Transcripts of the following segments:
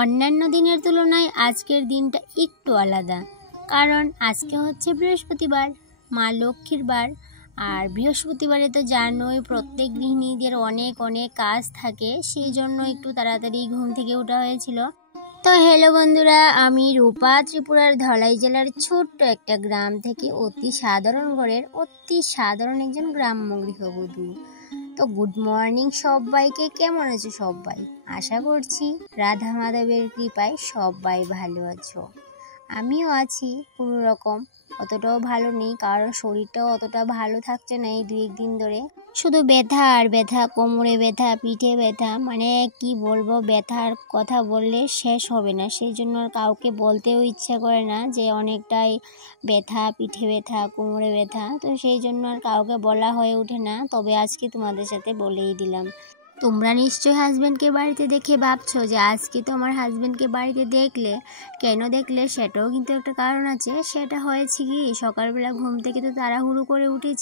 অন্যান্য দিনের তুলনায় আজকের দিনটা একটু আলাদা, কারণ আজকে হচ্ছে বৃহস্পতিবার, মা লক্ষ্মীর বার। আর বৃহস্পতিবারে তো জানোই প্রত্যেক গৃহিণীদের অনেক অনেক কাজ থাকে, সেই জন্য একটু তাড়াতাড়ি ঘুম থেকে ওঠা হয়েছিল। তো হ্যালো বন্ধুরা, আমি রূপা ত্রিপুরার ধলাই জেলার ছোট্ট একটা গ্রাম থেকে অতি সাধারণ ঘরের অতি সাধারণ একজন গ্রাম্য গৃহবধূ। তো গুড মর্নিং সবাইকে, কেমন আছো সবাই? আশা করছি রাধা মাধবের কৃপায় সবাই ভালো আছো। আমিও আছি কোনো রকম, অতটাও ভালো নেই, কারণ শরীরটাও অতটা ভালো থাকছে না এই 2-1 দিন ধরে। শুধু ব্যথা আর ব্যথা, কোমরে ব্যথা, পিঠে ব্যথা, মানে কি বলবো, ব্যথার কথা বললে শেষ হবে না। সেই জন্য আর কাউকে বলতেও ইচ্ছা করে না যে অনেকটাই ব্যথা, পিঠে ব্যথা, কোমরে ব্যথা। তো সেই জন্য আর কাউকে বলা হয়ে ওঠে না। তবে আজকে তোমাদের সাথে বলেই দিলাম। তোমরা নিশ্চয়ই হাজব্যান্ডকে বাড়িতে দেখে ভাবছো যে আজকে তো আমার হাজব্যান্ডকে বাড়িতে দেখলে, কেন দেখলে? সেটাও কিন্তু একটা কারণ আছে। সেটা হয়েছে কি, সকালবেলা ঘুম থেকে তো তাড়াহুড়ো করে উঠে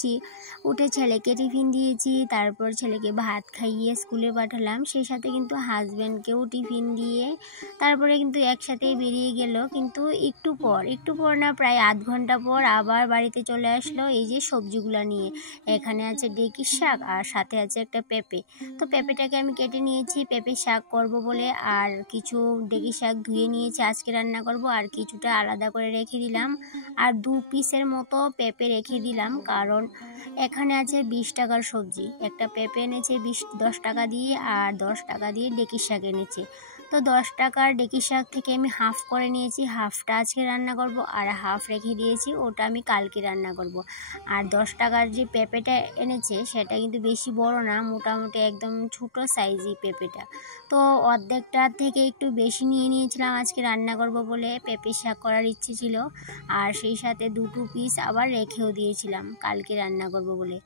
ছেলেকে টিফিন দিয়েছি, তারপর ছেলেকে ভাত খাইয়ে স্কুলে পাঠালাম, সেই সাথে কিন্তু হাজব্যান্ডকেও টিফিন দিয়ে তারপরে কিন্তু একসাথেই বেরিয়ে গেল। কিন্তু একটু পর না, প্রায় আধ ঘন্টা পর আবার বাড়িতে চলে আসলো এই যে সবজিগুলা নিয়ে। এখানে আছে ডেকির শাক আর সাথে আছে একটা পেঁপে। তো পেঁপেটাকে আমি কেটে নিয়েছি পেঁপে শাক করব বলে, আর কিছু ডেকি শাক ধুয়ে নিয়েছি, আজকে রান্না করব। আর কিছুটা আলাদা করে রেখে দিলাম, আর 2 পিসের মতো পেঁপে রেখে দিলাম, কারণ এখানে আছে 20 টাকার সবজি। একটা পেঁপে এনেছে 10 টাকা দিয়ে, আর 10 টাকা দিয়ে ডেকি শাক এনেছে। তো 10 টাকার ডেকি শাক থেকে আমি হাফ করে নিয়েছি, হাফটা আজকে রান্না করব, আর হাফ রেখে দিয়েছি, ওটা আমি কালকে রান্না করব। আর 10 টাকার যে পেঁপেটা এনেছে সেটা কিন্তু বেশি বড় না, মোটামুটি একদম ছোটো সাইজই পেঁপেটা। তো অর্ধেকটার থেকে একটু বেশি নিয়ে নিয়েছিলাম আজকে রান্না করব বলে, পেঁপে শাক করার ইচ্ছে ছিল। আর সেই সাথে 2 পিস আবার রেখেও দিয়েছিলাম কালকে রান্না করব বলে।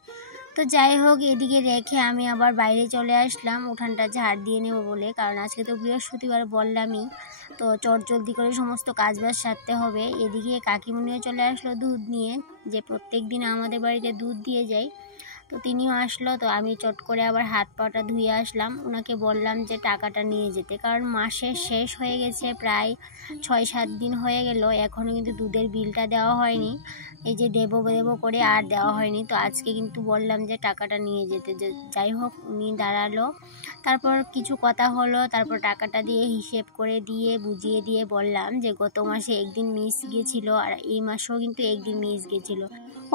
তো যাই হোক, এদিকে রেখে আমি আবার বাইরে চলে আসলাম উঠানটা ঝাড় দিয়ে নেব বলে, কারণ আজকে তো বৃহস্পতিবার বললামই। তো চটজলদি করে সমস্ত কাজবাজ সারতে হবে। এদিকে কাকিমুনিও চলে আসলো দুধ নিয়ে, যে প্রত্যেক দিন আমাদের বাড়িতে দুধ দিয়ে যায়। তো তিনিও আসলো, তো আমি চট করে আবার হাত পাটা ধুয়ে আসলাম। ওনাকে বললাম যে টাকাটা নিয়ে যেতে, কারণ মাসের শেষ হয়ে গেছে, প্রায় 6-7 দিন হয়ে গেল, এখনও কিন্তু দুধের বিলটা দেওয়া হয়নি। এই যে দেবো করে আর দেওয়া হয়নি। তো আজকে কিন্তু বললাম যে টাকাটা নিয়ে যেতে। যাই হোক, উনি দাঁড়ালো, তারপর কিছু কথা হলো, তারপর টাকাটা দিয়ে হিসেব করে দিয়ে বুঝিয়ে দিয়ে বললাম যে গত মাসে একদিন মিস গেছিলো, আর এই মাসেও কিন্তু একদিন মিস গেছিলো।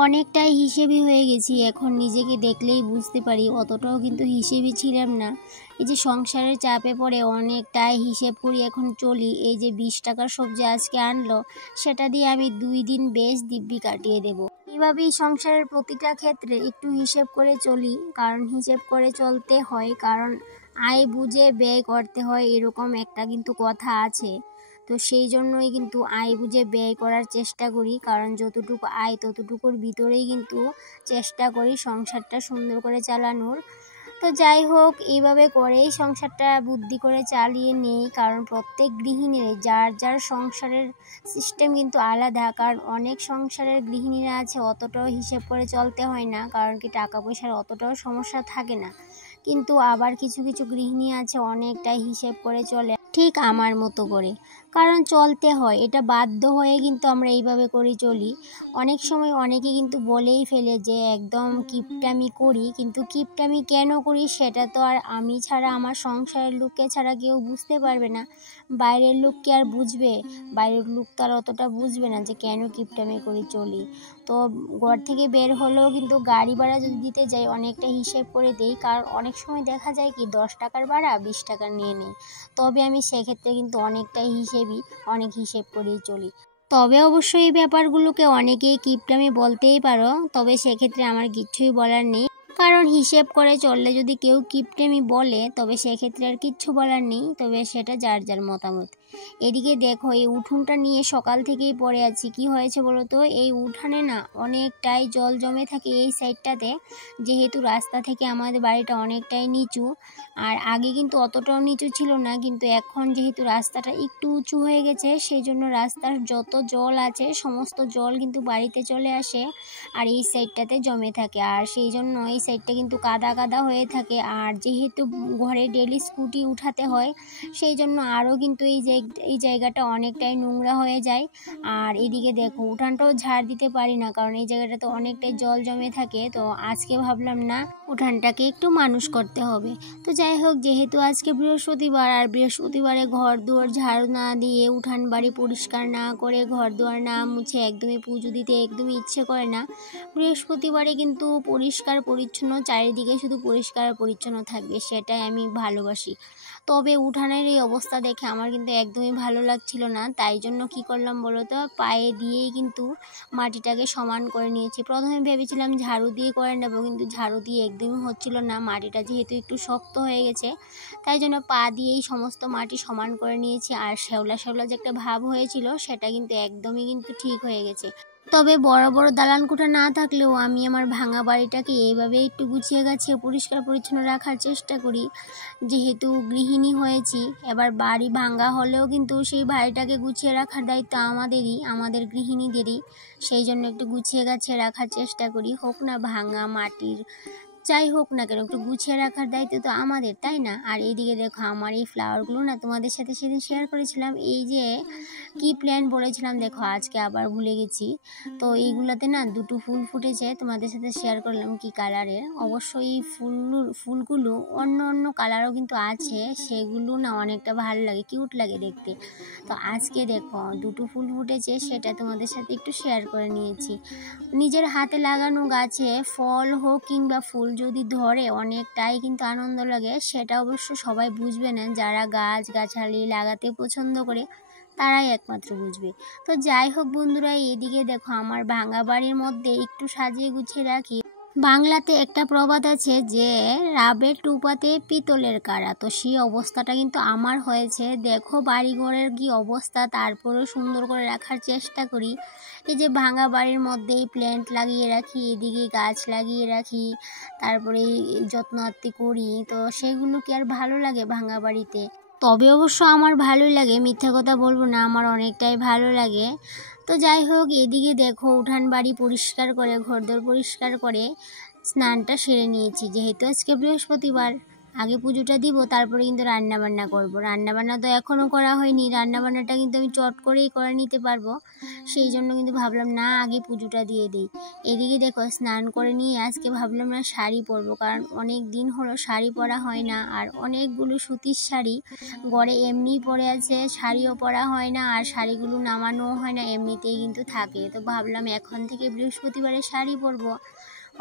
অনেকটাই হিসেবই হয়ে গেছি, এখন নিজেকে দেখলেই বুঝতে পারি অতটাও কিন্তু হিসেবই ছিলাম না। এই যে সংসারের চাপে পড়ে অনেকটাই হিসেব করি এখন চলি। এই যে 20 টাকার সবজি আজকে আনলো, সেটা দিয়ে আমি 2 দিন বেশ দিব্যি কাটিয়ে দেব। এইভাবেই সংসারের প্রতিটা ক্ষেত্রে একটু হিসেব করে চলি, কারণ হিসেব করে চলতে হয়, কারণ আয় বুঝে ব্যয় করতে হয়, এরকম একটা কিন্তু কথা আছে। তো সেই জন্যই কিন্তু আয় বুঝে ব্যয় করার চেষ্টা করি, কারণ যতটুকু আয় ততটুকুর ভিতরেই কিন্তু চেষ্টা করি সংসারটা সুন্দর করে চালানোর। তো যাই হোক, এইভাবে করেই সংসারটা বুদ্ধি করে চালিয়ে নেই, কারণ প্রত্যেক গৃহিণীর যার যার সংসারের সিস্টেম কিন্তু আলাদা। কারণ অনেক সংসারের গৃহিণীরা আছে অতটাও হিসেব করে চলতে হয় না, কারণ কি টাকা পয়সার অতটাও সমস্যা থাকে না। কিন্তু আবার কিছু কিছু গৃহিণী আছে অনেকটাই হিসেব করে চলে, ঠিক আমার মতো করে, কারণ চলতে হয়, এটা বাধ্য হয়ে কিন্তু আমরা এইভাবে করে চলি। অনেক সময় অনেকে কিন্তু বলেই ফেলে যে একদম কিপটামি করি, কিন্তু কিপটামি কেন করি সেটা তো আর আমি ছাড়া, আমার সংসারের লোককে ছাড়া কেউ বুঝতে পারবে না। বাইরের লোক কি আর বুঝবে? বাইরের লোক তো আর অতটা বুঝবে না যে কেন কিপটামি করে চলি। তো ঘর থেকে বের হলেও কিন্তু গাড়ি ভাড়া যদি দিতে যাই অনেকটা হিসেব করে দেই, কারণ অনেক সময় দেখা যায় কি 10 টাকার ভাড়া 20 টাকা নিয়ে নেই। তবে আমি সেক্ষেত্রে কিন্তু অনেকটাই অনেক হিসেব করেই চলি। তবে অবশ্যই এই ব্যাপারগুলোকে অনেকেই কিপটামি বলতেই পারো, তবে সেক্ষেত্রে আমার কিচ্ছুই বলার নেই, কারণ হিসেব করে চললে যদি কেউ কিপটামি বলে তবে সেক্ষেত্রে আর কিচ্ছু বলার নেই, তবে সেটা যার যার মতামত। এদিকে দেখো এই উঠোনটা নিয়ে সকাল থেকেই পড়ে আছি। কি হয়েছে বলো তো, এই উঠানে না অনেকটাই জল জমে থাকে এই সাইডটাতে, যেহেতু রাস্তা থেকে আমাদের বাড়িটা অনেকটাই নিচু। আর আগে কিন্তু অতটাও নিচু ছিল না, কিন্তু এখন যেহেতু রাস্তাটা একটু উঁচু হয়ে গেছে, সেই জন্য রাস্তার যত জল আছে সমস্ত জল কিন্তু বাড়িতে চলে আসে আর এই সাইডটাতে জমে থাকে। আর সেই জন্য এই সাইডটা কিন্তু কাদা কাদা হয়ে থাকে। আর যেহেতু ঘরে ডেলি স্কুটি উঠাতে হয়, সেই জন্য আরও কিন্তু এই জায়গাটা অনেকটাই নোংরা হয়ে যায়। আর এদিকে দেখো উঠানটাও ঝাড় দিতে পারি না, কারণ এই জায়গাটাতে অনেকটাই জল জমে থাকে। তো আজকে ভাবলাম না, উঠানটাকে একটু মানুষ করতে হবে। তো যাই হোক, যেহেতু আজকে বৃহস্পতিবার, আর বৃহস্পতিবারে ঘর দুয়ার ঝাড়ু না দিয়ে, উঠান বাড়ি পরিষ্কার না করে, ঘর দুয়ার না মুছে একদমই পুজো দিতে একদমই ইচ্ছে করে না। বৃহস্পতিবারে কিন্তু পরিষ্কার পরিচ্ছন্ন, চারিদিকে শুধু পরিষ্কার পরিচ্ছন্ন থাকবে, সেটাই আমি ভালোবাসি। তবে উঠানের এই অবস্থা দেখে আমার কিন্তু একদমই ভালো লাগছিল না। তাই জন্য কি করলাম বলো তো, পায়ে দিয়েই কিন্তু মাটিটাকে সমান করে নিয়েছি। প্রথমে ভেবেছিলাম ঝাড়ু দিয়ে করে নেব, কিন্তু ঝাড়ু দিয়ে একদমই হচ্ছিল না। মাটিটা যেহেতু একটু শক্ত হয়ে গেছে, তাই জন্য পা দিয়েই সমস্ত মাটি সমান করে নিয়েছি। আর শ্যাওলা শ্যাওলা যে একটা ভাব হয়েছিল, সেটা কিন্তু একদমই কিন্তু ঠিক হয়ে গেছে। তবে বড় বড় দালান কোঠা না থাকলেও আমি আমার ভাঙা বাড়িটাকে এইভাবে একটু গুছিয়ে গাছিয়ে পরিষ্কার পরিচ্ছন্ন রাখার চেষ্টা করি। যেহেতু গৃহিণী হয়েছি, এবার বাড়ি ভাঙা হলেও কিন্তু সেই বাড়িটাকে গুছিয়ে রাখার দায়িত্ব আমাদেরই, আমাদের গৃহিণীদেরই। সেই জন্য একটু গুছিয়ে গাছিয়ে রাখার চেষ্টা করি, হোক না ভাঙা মাটির, যাই হোক না কেন, একটু গুছিয়ে রাখার দায়িত্ব তো আমাদের, তাই না? আর এইদিকে দেখো আমার এই ফ্লাওয়ারগুলো না তোমাদের সাথে সেদিন শেয়ার করেছিলাম, এই যে কি প্ল্যান বলেছিলাম, দেখো আজকে আবার ভুলে গেছি। তো এইগুলাতে না দুটো ফুল ফুটেছে, তোমাদের সাথে শেয়ার করলাম কি কালারের। অবশ্যই এই ফুলগুলো অন্য অন্য কালারও কিন্তু আছে, সেগুলো না অনেকটা ভালো লাগে, কিউট লাগে দেখতে। তো আজকে দেখো দুটো ফুল ফুটেছে, সেটা তোমাদের সাথে একটু শেয়ার করে নিয়েছি। নিজের হাতে লাগানো গাছে ফল হোক কিংবা ফুল যদি ধরে, অনেকটাই কিন্তু আনন্দ লাগে। সেটা অবশ্য সবাই বুঝবে না, যারা গাছ গাছালি লাগাতে পছন্দ করে তারাই একমাত্র বুঝবে। তো যাই হোক বন্ধুরা, এদিকে দেখো আমার ভাঙা বাড়ির মধ্যে একটু সাজিয়ে গুছিয়ে রাখি। বাংলাতে একটা প্রবাদ আছে যে রাবের টুপাতে পিতলের কাড়া, তো সেই অবস্থাটা কিন্তু আমার হয়েছে। দেখো বাড়িঘরের কি অবস্থা, তারপরেও সুন্দর করে রাখার চেষ্টা করি। এই যে ভাঙা বাড়ির মধ্যেই প্ল্যান্ট লাগিয়ে রাখি, এদিকে গাছ লাগিয়ে রাখি, তারপরে যত্ন আত্তি করি। তো সেগুলো কি আর ভালো লাগে ভাঙা বাড়িতে? তবে অবশ্য আমার ভালোই লাগে, মিথ্যা কথা বলবো না, আমার অনেকটাই ভালো লাগে। তো যাই হোক, এদিকে দেখো উঠান বাড়ি পরিষ্কার করে, ঘরদোর পরিষ্কার করে স্নানটা সেরে নিয়েছি। যেহেতু আজকে বৃহস্পতিবার, আগে পুজোটা দিব, তারপরে কিন্তু রান্নাবান্না করব। রান্নাবান্না তো এখনও করা হয়নি, রান্নাবান্নাটা কিন্তু আমি চট করেই করে নিতে পারবো। সেই জন্য কিন্তু ভাবলাম না, আগে পুজোটা দিয়ে দিই। এদিকে দেখো স্নান করে নিয়ে আজকে ভাবলাম না শাড়ি পরবো, কারণ অনেক দিন হলো শাড়ি পরা হয় না। আর অনেকগুলো সুতির শাড়ি ঘরে এমনিই পরে আছে, শাড়িও পরা হয় না, আর শাড়িগুলো নামানোও হয় না, এমনিতেই কিন্তু থাকে। তো ভাবলাম এখন থেকে বৃহস্পতিবারে শাড়ি পরবো।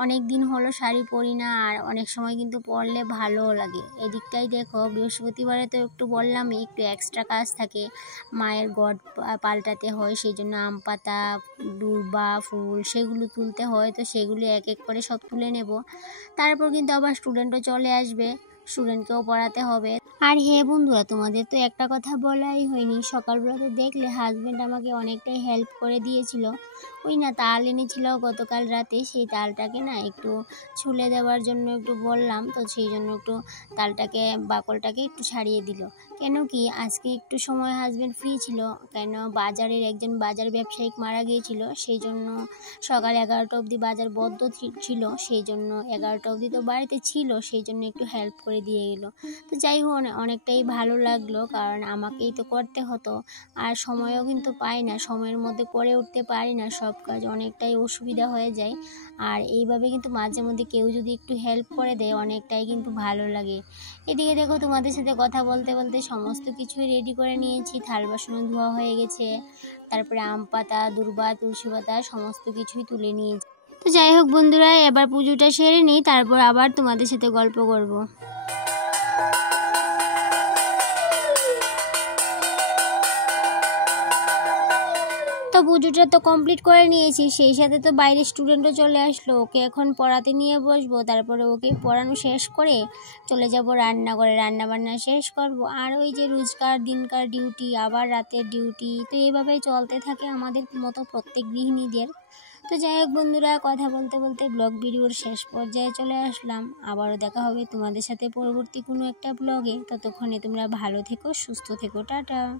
অনেক দিন হলো শাড়ি পরি না, আর অনেক সময় কিন্তু পরলে ভালোও লাগে। এদিকটাই দেখো বৃহস্পতিবারে তো একটু বললাম একটু এক্সট্রা কাজ থাকে, মায়ের গড় পাল্টাতে হয়, সেই জন্য আম পাতা, দূর্বা ফুল সেগুলো তুলতে হয়। তো সেগুলো এক এক করে সব তুলে নেব। তারপর কিন্তু আবার স্টুডেন্টও চলে আসবে, স্টুডেন্টকেও পড়াতে হবে। আর হে বন্ধুরা, তোমাদের তো একটা কথা বলাই হয়নি, সকালবেলা তো দেখলে হাজব্যান্ড আমাকে অনেকটাই হেল্প করে দিয়েছিল। ওই না তাল এনেছিল গতকাল রাতে, সেই তালটাকে না একটু ছুলে দেওয়ার জন্য একটু বললাম, তো সেই জন্য একটু তালটাকে বাকলটাকে একটু ছাড়িয়ে দিল। কেন কি আজকে একটু সময় হাজব্যান্ড ফ্রি ছিল, কেন বাজারের একজন বাজার ব্যবসায়িক মারা গিয়েছিল, সেই জন্য সকাল 11টা অবধি বাজার বন্ধ ছিল, সেই জন্য 11টা অবধি তো বাড়িতে ছিল, সেই জন্য একটু হেল্প করে দিয়ে গেল। তো যাই হোক অনেকটাই ভালো লাগলো, কারণ আমাকেই তো করতে হতো, আর সময়ও কিন্তু পাই না, সময়ের মধ্যে করে উঠতে পারি না সব কাজ, অনেকটাই অসুবিধা হয়ে যায়। আর এইভাবে কিন্তু মাঝে মধ্যে কেউ যদি একটু হেল্প করে দেয়, অনেকটাই কিন্তু ভালো লাগে। এদিকে দেখো তোমাদের সাথে কথা বলতে বলতে সমস্ত কিছুই রেডি করে নিয়েছি, থাল বাসনও ধোয়া হয়ে গেছে, তারপরে আম পাতা, দূর্বা, তুলসী পাতা সমস্ত কিছুই তুলে নিয়েছি। তো যাই হোক বন্ধুরা, এবার পুজোটা সেরে নিই, তারপর আবার তোমাদের সাথে গল্প করব। তো তো পুজোটা তো কমপ্লিট করে নিয়েছি, সেই সাথে তো বাইরের স্টুডেন্টও চলে আসলো। ওকে এখন পড়াতে নিয়ে বসবো, তারপরে ওকে পড়ানো শেষ করে চলে যাব রান্নাঘরে, রান্নাবান্না শেষ করব। আর ওই যে রোজকার দিনকার ডিউটি, আবার রাতের ডিউটি, তো এইভাবেই চলতে থাকে আমাদের মতো প্রত্যেক গৃহিণীদের। তো যাই হোক বন্ধুরা, কথা বলতে বলতে ব্লগ ভিডিওর শেষ পর্যায়ে চলে আসলাম। আবারও দেখা হবে তোমাদের সাথে পরবর্তী কোনো একটা ব্লগে। ততক্ষণে তোমরা ভালো থেকো, সুস্থ থেকো, টাটা।